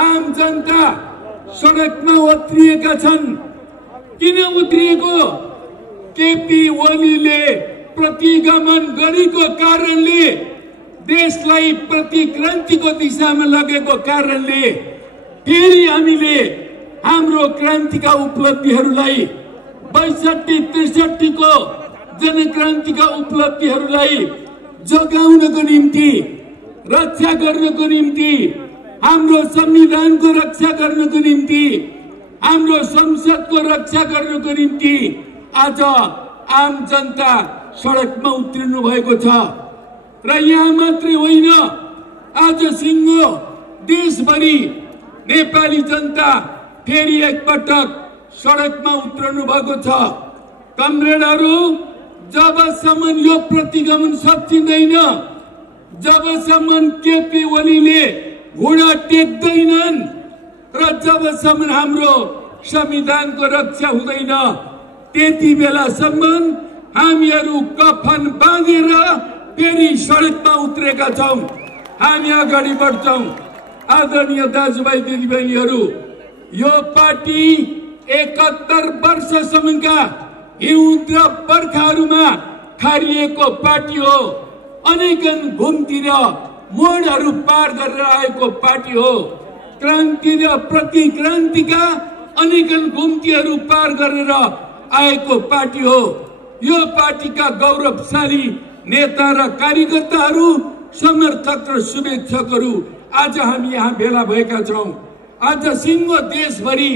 आम जनता सडकमा उत्रिएका छन्। किन उत्रिएको? केपी ओलीले प्रतिगमन गरेको कारणले, देशलाई प्रतिक्रान्तिको दिशामा लगेको कारणले फेरि हामीले हाम्रो क्रान्तिका उपलब्धिहरूलाई 62-63 को जनक्रान्तिका उपलब्धिहरूलाई जोगाउनको निम्ति, रक्षा गर्नको निम्ति, हाम्रो संविधानको रक्षा गर्नको निम्ति, हाम्रो संसदको रक्षा गर्नको निम्ति आज आम जनता सडकमा उत्रिनु भएको छ। र यहाँ मात्रै होइन, आज सिङ्गो देशभरि नेपाली जनता फेरि एकपटक सडकमा उत्रनु भएको छ। कमरेडहरू, जबसम्म यो प्रतिगमन सकिँदैन, जबसम्म केपी ओलीले घुँडा टेक्दैनन् र जबसम्म हाम्रो संविधानको रक्षा हुँदैन, त्यति बेलासम्म हामीहरू कफन बाँधेर फेरि सडकमा उत्रेका छौं। हामी अगाडि बढ्छौं। आदरणीय दाजुभाइ दिदीबहिनीहरू, यो पार्टी 71 वर्षसम्मका हिउँद र बर्खाहरूमा खारिएको पार्टी हो। अनेकन घुमतिर मोडहरू पार गरेर आएको पार्टी हो। क्रान्ति र प्रतिक्रान्तिका अनेकन घुम्तीहरू पार गरेर आएको पार्टी हो। यो पार्टीका गौरवशाली नेता र कार्यकर्ताहरू, समर्थक र शुभेच्छकहरू आज हामी यहाँ भेला भएका छौं। आज सिङ्गो देशभरि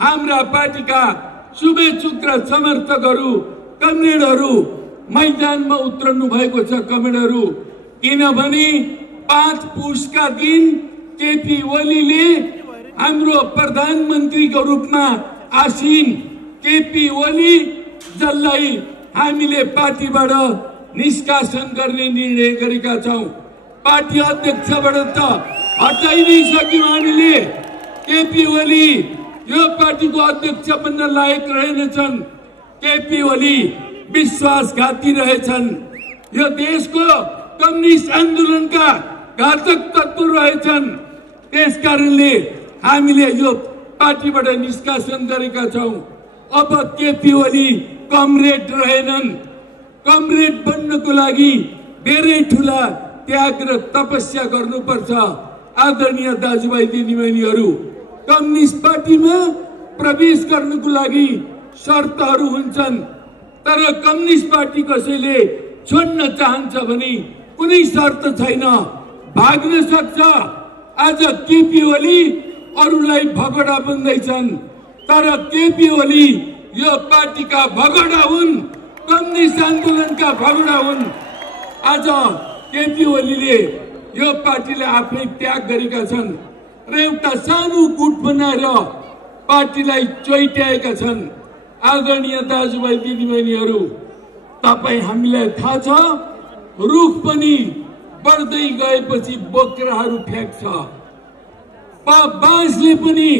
हाम्रा पार्टीका शुभेच्छुक र समर्थकहरू, कमरेडहरू मैदानमा उत्रनु भएको छ। कमरेडहरू, किनभने 5 पुसका दिन केपी ओलीले हाम्रो प्रधानमन्त्रीको रूपमा आसीन केपी ओली जसलाई हामीले पार्टीबाट निष्कासन गर्ने निर्णय गरेका छौं। पार्टी अध्यक्षबाट त हटाइ नै सक्यौं हामीले। केपी ओली यो पार्टीको अध्यक्ष बन्न लायक रहेनछन्। केपी ओली विश्वासघाती रहेछन्। यो देशको कम्युनिस्ट आन्दोलनका घातक तत्व रहेछन्। त्यसकारणले हामीले यो पार्टीबाट निष्कासन गरेका छौं। अब केपी ओली कमरेड रहेनन्। कमरेड बन्नको लागि धेरै ठूला त्याग र तपस्या गर्नुपर्छ। आदरणीय दाजुभाइ दिदीबहिनीहरू, कम्युनिस्ट पार्टीमा प्रवेश गर्नको लागि शर्तहरू हुन्छन्, तर कम्युनिस्ट पार्टी कसैले छोड्न चाहन्छ भने कुनै शर्त छैन, भाग्न सक्छ। आज केपी ओली अरूलाई भगडा बन्दैछन्, तर केपी ओली यो पार्टीका भगडा हुन्, कम्युनिस्ट आन्दोलनका भगडा हुन्। आज केपी ओलीले यो पार्टीलाई आफै त्याग गरेका छन् र एउटा सानो गुट बनाएर पार्टीलाई चोइट्याएका छन्। आदरणीय दाजुभाइ दिदीबहिनीहरू, तपाई हामीलाई थाहा छ, रुख पनि बढ्दै गएपछि बोक्राहरू फ्याँक्छ, बाँसले पनि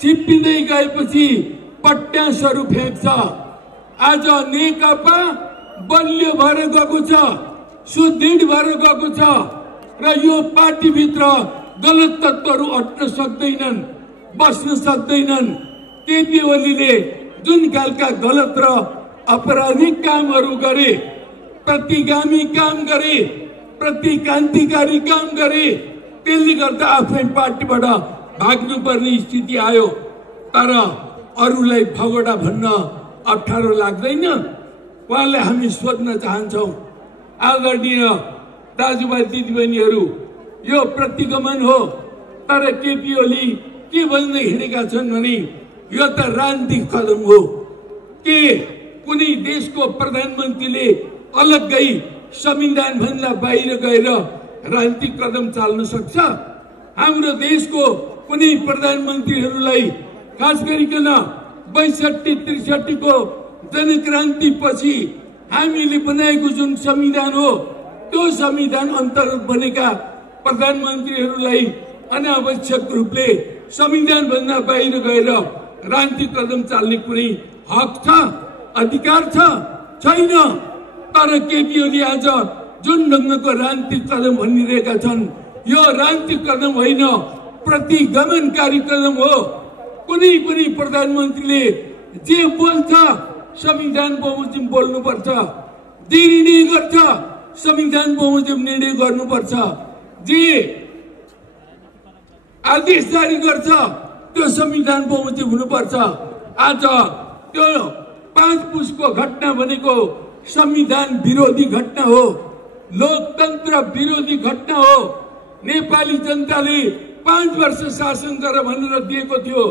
चिप्पिँदै गएपछि पट्यासहरू फ्याँक्छ। आज नेकपा बलियो भएर गएको छ, सुदृढ भएर गएको छ र यो पार्टीभित्र गलत तत्त्वहरू अट्न सक्दैनन्, बस्न सक्दैनन्। केपी ओलीले जुन खालका गलत र अपराधिक कामहरू गरे, प्रतिगामी काम गरे, प्रतिक्रान्तिकारी काम गरे, त्यसले गर्दा आफै पार्टीबाट भाग्नुपर्ने स्थिति आयो। तर अरूलाई भगडा भन्न अप्ठ्यारो लाग्दैन? उहाँलाई हामी सोध्न चाहन्छौं। आदरणीय दाजुभाइ दिदीबहिनीहरू, यो प्रतिगमन हो, तर केपी ओली के भन्दै हिँडेका छन् भने यो त राजनीतिक कदम हो। के कुनै देशको प्रधानमन्त्रीले अलग्गै संविधान भन्दा बाहिर गएर राजनीतिक कदम चाल्न सक्छ? हाम्रो देशको कुनै प्रधानमन्त्रीहरूलाई, खास गरिकन 62-63 को जनक्रान्ति पछि हामीले बनाएको जुन संविधान हो, त्यो संविधान अन्तर्गत बनेका प्रधानमन्त्रीहरूलाई अनावश्यक रूपले संविधान भन्दा बाहिर गएर राजनीतिक कदम चाल्ने कुनै हक छ, अधिकार छ? छैन। तर केपी ओली आज जुन ढङ्गको राजनीतिक कदम भनिरहेका छन्, यो राजनीतिक कदम होइन, प्रतिगमनकारी कदम हो। कुनै पनि प्रधानमन्त्रीले जे बोल्छ संविधान बमोजिम बोल्नुपर्छ, जे निर्णय गर्छ संविधान बमोजिम निर्णय गर्नुपर्छ, जे आदेश जारी गर्छ त्यो संविधान बमोजिम हुनुपर्छ। आज त्यो 5 पुसको घटना भनेको संविधान विरोधी घटना हो, लोकतन्त्र विरोधी घटना हो। नेपाली जनताले 5 वर्ष शासन गर भनेर दिएको थियो,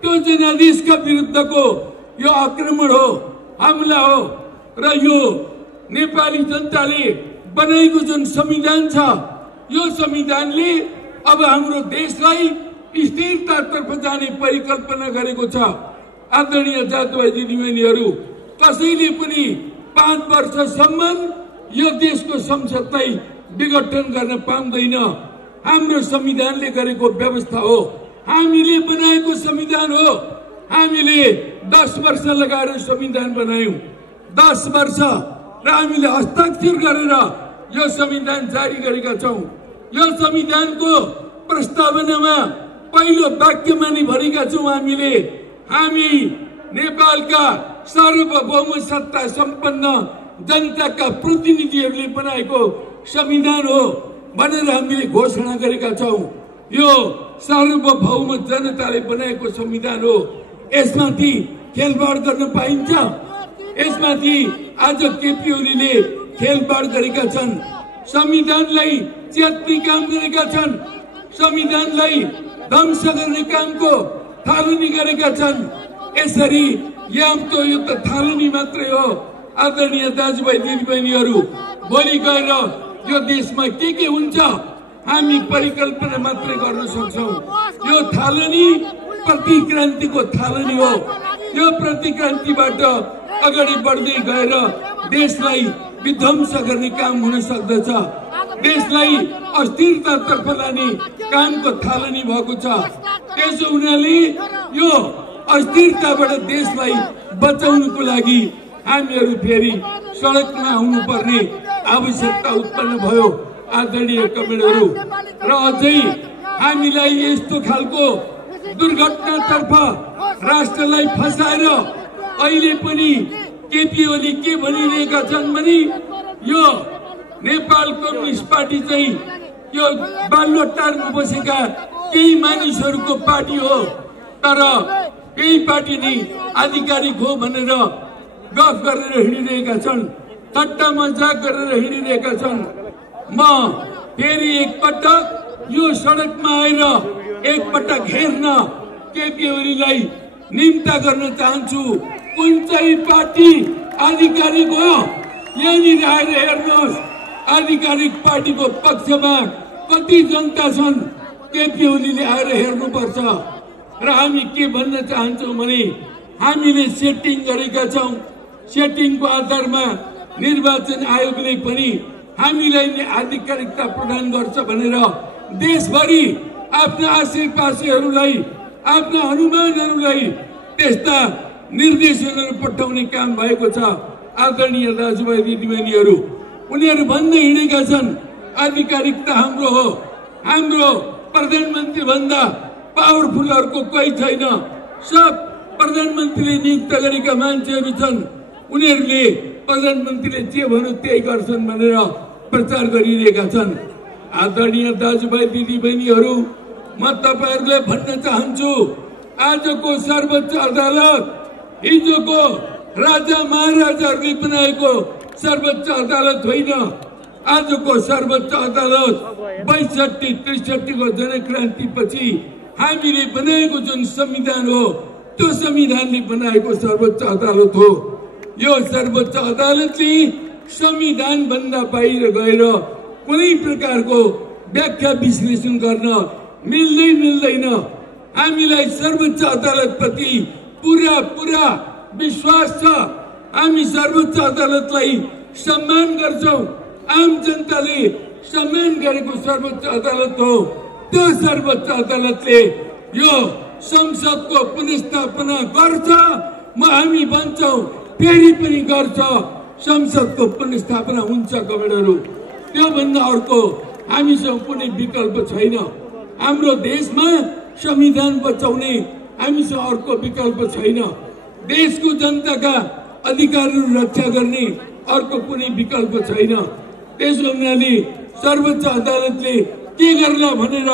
त्यो जनादेशका विरुद्धको यो आक्रमण हो, हमला हो। र यो नेपाली जनताले बनाएको जुन संविधान छ, यो संविधानले अब हाम्रो देशलाई स्थिरतातर्फ जाने परिकल्पना गरेको छ। आदरणीय दाजुभाइ दिदीबहिनीहरू, कसैले पनि 5 वर्षसम्म यो देशको संसदलाई विघटन गर्न पाउँदैन। हाम्रो संविधानले गरेको व्यवस्था हो, हामीले बनाएको संविधान हो। हामीले 10 वर्ष लगाएर संविधान बनायौं, 10 वर्ष, र हामीले हस्ताक्षर गरेर यो संविधान जारी गरेका छौं। यो संविधानको प्रस्तावनामा पहिलो वाक्यमा नै भनेका छौं हामी नेपालका सार्वभौम सत्ता सम्पन्न जनताका प्रतिनिधिहरूले बनाएको संविधान हो भनेर हामीले घोषणा गरेका छौं। यो सार्वभौम जनताले बनाएको संविधान हो। यसमाथि खेलबाड गर्न पाइन्छ? यसमाथि आज केपी ओलीले खेलबाड गरेका छन्, संविधानलाई च्यात्ने काम गरेका छन्, संविधानलाई ध्वंस गर्ने कामको थालनी गरेका छन्। यसरी यामको यो त थालनी मात्रै हो। आदरणीय दाजुभाइ दिदीबहिनीहरू, भोलि गएर यो देशमा के हुन्छ हामी परिकल्पना मात्रै गर्न सक्छौं। यो थालनी प्रतिक्रान्तिको थालनी हो। यो प्रतिक्रान्तिबाट अगाडि बढ्दै गएर देशलाई विध्वंस गर्ने काम हुन सक्दछ, देशलाई अस्थिरतातर्फ लाने कामको थालनी भएको छ। त्यसो हुनाले यो अस्थिरताबाट देशलाई बचाउनको लागि हामीहरू फेरि सडकमा आउनुपर्ने आवश्यकता उत्पन्न भयो। आदरणीय कमेडहरू, र अझै हामीलाई यस्तो खालको दुर्घटनातर्फ राष्ट्रलाई फसाएर अहिले पनि केपी ओली के भनिरहेका छन् भने यो नेपाल कम्युनिस्ट पार्टी चाहिँ यो बालुवाटारमा बसेका केही मानिसहरूको पार्टी हो, तर केही पार्टी नै आधिकारिक हो भनेर गफ गरेर हिँडिरहेका छन्, ठट्टा मजाक गरेर हिँडिरहेका छन्। म फेरि एकपटक यो सडकमा आएर एकपटक हेर्न केपी ओलीलाई निम्ता गर्न चाहन्छु। कुन चाहिँ पार्टी आधिकारिक हो यहाँनिर आएर हेर्नुहोस्। आधिकारिक पार्टीको पक्षमा कति जनता छन् केपी ओलीले आएर हेर्नुपर्छ। र हामी के भन्न चाहन्छौँ भने हामीले सेटिङ गरेका छौं, सेटिङको आधारमा निर्वाचन आयोगले पनि हामीलाई नै आधिकारिकता प्रदान गर्छ भनेर देशभरि आफ्ना आसेपासेहरूलाई, आफ्ना अनुमानहरूलाई त्यस्ता निर्देशनहरू पठाउने काम भएको छ। आदरणीय दाजुभाइ दिदीबहिनीहरू, उनीहरू भन्दै हिँडेका छन् आधिकारिकता हाम्रो हो, हाम्रो प्रधानमन्त्री भन्दा पावरफुलहरूको कोही छैन, सब प्रधानमन्त्रीले नियुक्त गरेका मान्छेहरू छन्, उनीहरूले प्रधानमन्त्रीले जे भन्नु त्यही गर्छन् भनेर प्रचार गरिरहेका छन्। आदरणीय दाजुभाइ दिदीबहिनीहरू, म तपाईहरुलाई भन्न चाहन्छु, आजको सर्वोच्च अदालत हिजोको राजा महाराजाहरूले बनाएको सर्वोच्च अदालत होइन। आजको सर्वोच्च अदालत 62-63 को जनक्रान्ति पछि हामीले बनाएको जुन संविधान हो त्यो संविधानले बनाएको सर्वोच्च अदालत हो। यो सर्वोच्च अदालतले संविधान भन्दा बाहिर गएर कुनै प्रकारको व्याख्या विश्लेषण गर्न मिल्दैन। हामीलाई सर्वोच्च अदालत प्रति पूरा विश्वास छ। हामी सर्वोच्च अदालतलाई सम्मान गर्छौं। आम जनताले सम्मान गरेको सर्वोच्च अदालत हो। त्यो सर्वोच्च अदालतले यो संसदको पुनर्स्थापना गर्छ। हामी भन्छौं फेरि पनि गर्छ। संसदको पुनर्स्थापना हुन्छ कमेडहरू। त्यो भन्दा अर्को हामीसँग कुनै विकल्प छैन। हाम्रो देशमा संविधान बचाउने हामीसँग अर्को विकल्प छैन। देशको जनताका अधिकारहरू रक्षा गर्ने अर्को कुनै विकल्प छैन। त्यसो हुनाले सर्वोच्च अदालतले के गर्ला भनेर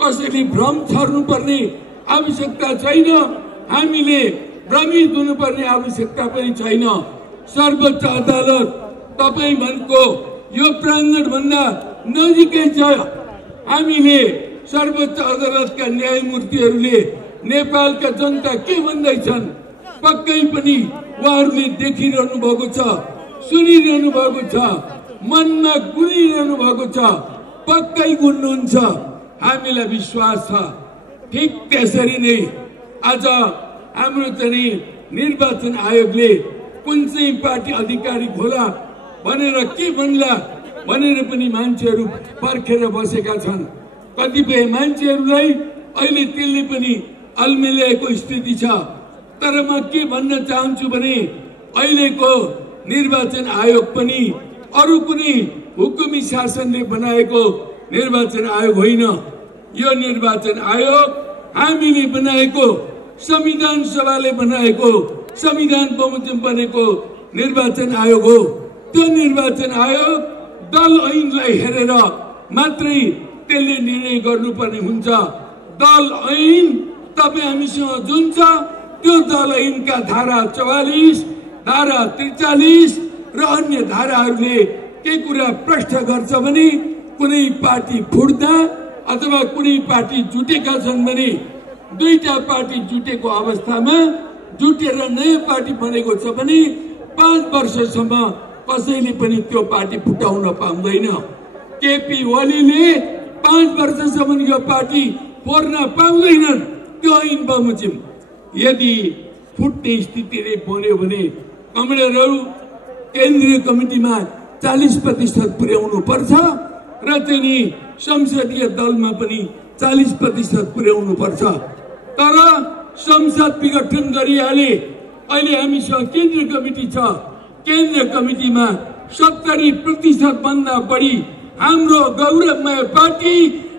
कसैले भ्रम छर्नु पर्ने आवश्यकता छैन। हामीले भ्रमित हुनुपर्ने आवश्यकता पनि छैन। सर्वोच्च अदालत तपाई भनेको यो प्राङ्गण भन्दा नजिकै छ। हामीले सर्वोच्च अदालतका न्यायमूर्तिहरूले नेपालका जनता के भन्दैछन् पक्कै पनि उहाँहरूले देखिरहनु भएको छ, सुनिरहनु भएको छ, मनमा गुनिरहनु भएको छ, पक्कै गुन्नुहुन्छ। हामीलाई विश्वास छ। ठीक त्यसरी नै आज हाम्रो चाहिँ निर्वाचन आयोगले कुन चाहिँ पार्टी अधिकारी होला भनेर के भन्ला भनेर पनि मान्छेहरू पर्खेर बसेका छन्। कतिपय मान्छेहरूलाई अहिले त्यसले पनि अल्मेलिएको स्थिति छ। तर म के भन्न चाहन्छु भने अहिलेको निर्वाचन आयोग पनि अरू कुनै हुकुमी शासनले बनाएको निर्वाचन आयोग होइन। यो निर्वाचन आयोग हामीले बनाएको, संविधान सभाले बनाएको, संविधान बमोजिम बनेको निर्वाचन आयोग हो। त्यो निर्वाचन आयोग दल ऐनलाई हेरेर मात्रै त्यसले निर्णय गर्नुपर्ने हुन्छ। दल ऐन तपाईँ हामीसँग जुन छ त्यो दल ऐनका धारा 44, धारा 43 र अन्य धाराहरूले के कुरा प्रश्न गर्छ भने कुनै पार्टी फुट्दा अथवा कुनै पार्टी जुटेका छन् भने दुईटा पार्टी जुटेको अवस्थामा जुटेर नयाँ पार्टी बनेको छ भने 5 वर्षसम्म कसैले पनि त्यो पार्टी फुटाउन पाउँदैन। केपी ओलीले 5 वर्षसम्म यो पार्टी फोर्न पाउँदैनन्। त्यो ऐन बमोजिम यदि फुट्ने स्थितिले बन्यो भने कमरेडहरू केन्द्रीय कमिटीमा 40% पुर्याउनु पर्छ र चाहिँ संसदीय दलमा पनि 40% पुर्याउनु पर्छ। तर संसद विघटन गरिहाले। अहिले हामीसँग केन्द्रीय कमिटी छ। केन्द्रीय कमिटीमा 70% भन्दा बढी हाम्रो गौरवमय पार्टी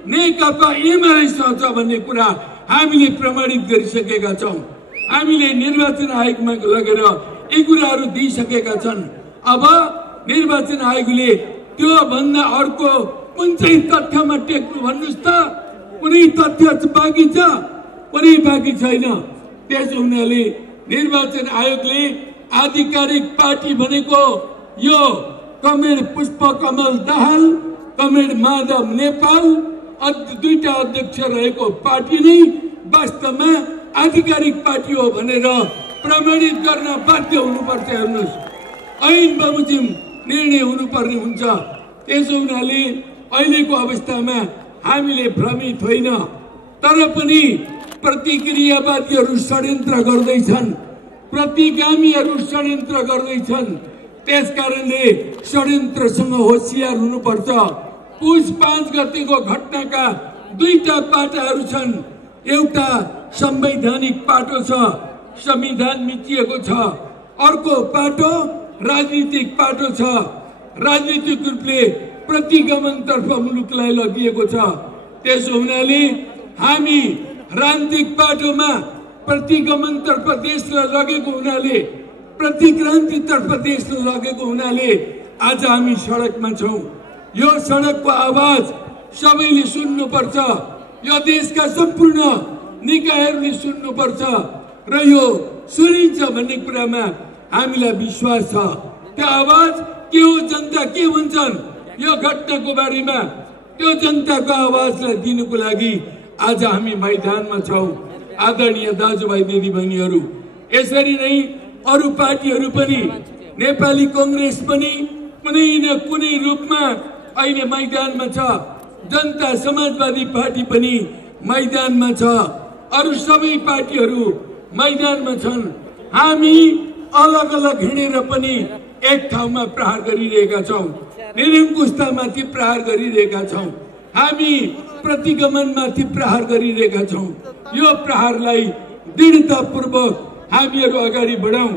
नेकपा एमाले छ भन्ने कुरा हामीले प्रमाणित गरिसकेका छौं। हामीले निर्वाचन आयोगमा लगेर यी कुराहरू दिइसकेका छन्। अब निर्वाचन आयोगले त्यो भन्दा अर्को कुन चाहिँ तथ्यमा टेक्नु भन्नुस् त? कुनै तथ्य बाँकी छ? कुनै बाँकी छैन। त्यसो हुनाले निर्वाचन आयोगले आधिकारिक पार्टी भनेको यो कमरेड पुष्पकमल दाहाल, कमरेड माधव नेपाल दुईटा अध्यक्ष रहेको पार्टी नै वास्तवमा आधिकारिक पार्टी हो भनेर प्रमाणित गर्न बाध्य हुनुपर्छ। हेर्नुहोस्, ऐन बमोजिम निर्णय हुनुपर्ने हुन्छ। त्यसो हुनाले अहिलेको अवस्थामा हामीले भ्रमित होइन। तर पनि प्रतिक्रियावादीहरू षड्यन्त्र गर्दैछन्, प्रतिगामीहरू षड्यन्त्र गर्दैछन्। त्यसकारणले षड्यन्त्रसँग होशियार हुनुपर्छ। पुस 5 गतेको घटनाका दुईटा पाटाहरू छन्। एउटा संवैधानिक पाटो छ, संविधान मिचिएको छ। अर्को पाटो राजनीतिक पाटो छ। राजनीतिक रूपले प्रतिगमनतर्फ मुलुकलाई लगिएको छ। त्यसो हुनाले हामी राजनीतिक पाटोमा प्रतिगमनतर्फ देशलाई लगेको हुनाले, प्रतिक्रान्तितर्फ देशलाई लगेको हुनाले आज हामी सडकमा छौं। यो सडकको आवाज सबैले सुन्नुपर्छ। यो देशका सम्पूर्ण निकायहरूले सुन्नुपर्छ र यो सुनिन्छ भन्ने कुरामा हामीलाई विश्वास छ। त्यो आवाज के हो? जनता के भन्छन् यो घटनाको बारेमा? त्यो जनताको आवाजलाई दिनुको लागि आज हामी मैदानमा छौं। आदरणीय दाजुभाइ दिदीबहिनीहरू, यसरी नै अरू पार्टीहरू पनि, नेपाली कांग्रेस पनि कुनै न कुनै रूपमा अहिले मैदानमा छ। जनता समाजवादी पार्टी पनि मैदानमा छ। अरू सबै पार्टीहरू मैदानमा छन्। हामी अलग अलग हिँडेर पनि एक ठाउँमा प्रहार गरिरहेका छौं। निरङ्कुशतामाथि प्रहार गरिरहेका छौं। हामी प्रतिगमनमाथि प्रहार गरिरहेका छौं। यो प्रहारलाई दृढतापूर्वक हामीहरू अगाडि बढाउँ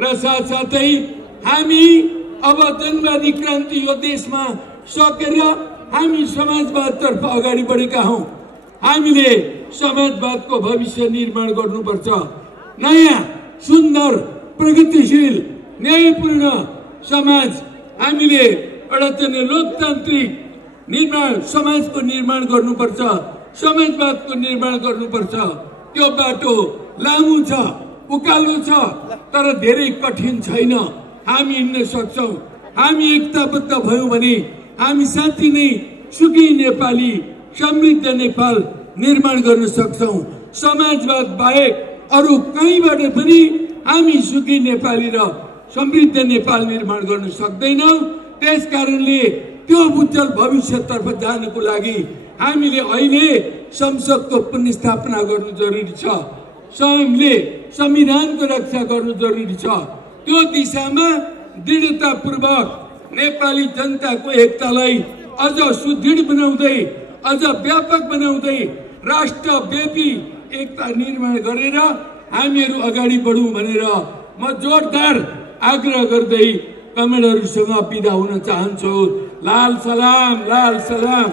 र साथसाथै हामी अब जनवादी क्रान्ति यो देशमा सकेर हामी समाजवादतर्फ अगाडि बढेका हौं। हामीले समाजवादको भविष्य निर्माण गर्नुपर्छ। नयाँ सुन्दर प्रगतिशील न्यायपूर्ण समाज हामीले एउटा चाहिँ लोकतान्त्रिक निर्माण समाजको निर्माण गर्नुपर्छ, समाजवादको निर्माण गर्नुपर्छ। त्यो बाटो लामो छ, उकालो छ, तर धेरै कठिन छैन। हामी हिँड्न सक्छौं। हामी एकताबद्ध भयौं भने हामी साथी नै सुखी नेपाली समृद्ध नेपाल निर्माण गर्न सक्छौं। समाजवाद बाहेक अरू कहीँबाट पनि हामी सुखी नेपाली र समृद्ध नेपाल निर्माण गर्न सक्दैनौं। त्यसकारणले त्यो उज्जवल भविष्यतर्फ जानको लागि हामीले अहिले संसदको पुनर्स्थापना गर्नु जरुरी छ। हामीले संविधानको रक्षा गर्नु जरुरी छ। त्यो दिशामा दृढतापूर्वक नेपाली जनताको एकतालाई अझ सुदृढ बनाउँदै, अझ व्यापक बनाउँदै राष्ट्रव्यापी एकता निर्माण गरेर हामीहरू अगाडि बढौं भनेर म जोरदार आग्रह गर्दै कमेडहरूसँग बिदा हुन चाहन्छु। लाल सलाम, लाल सलाम।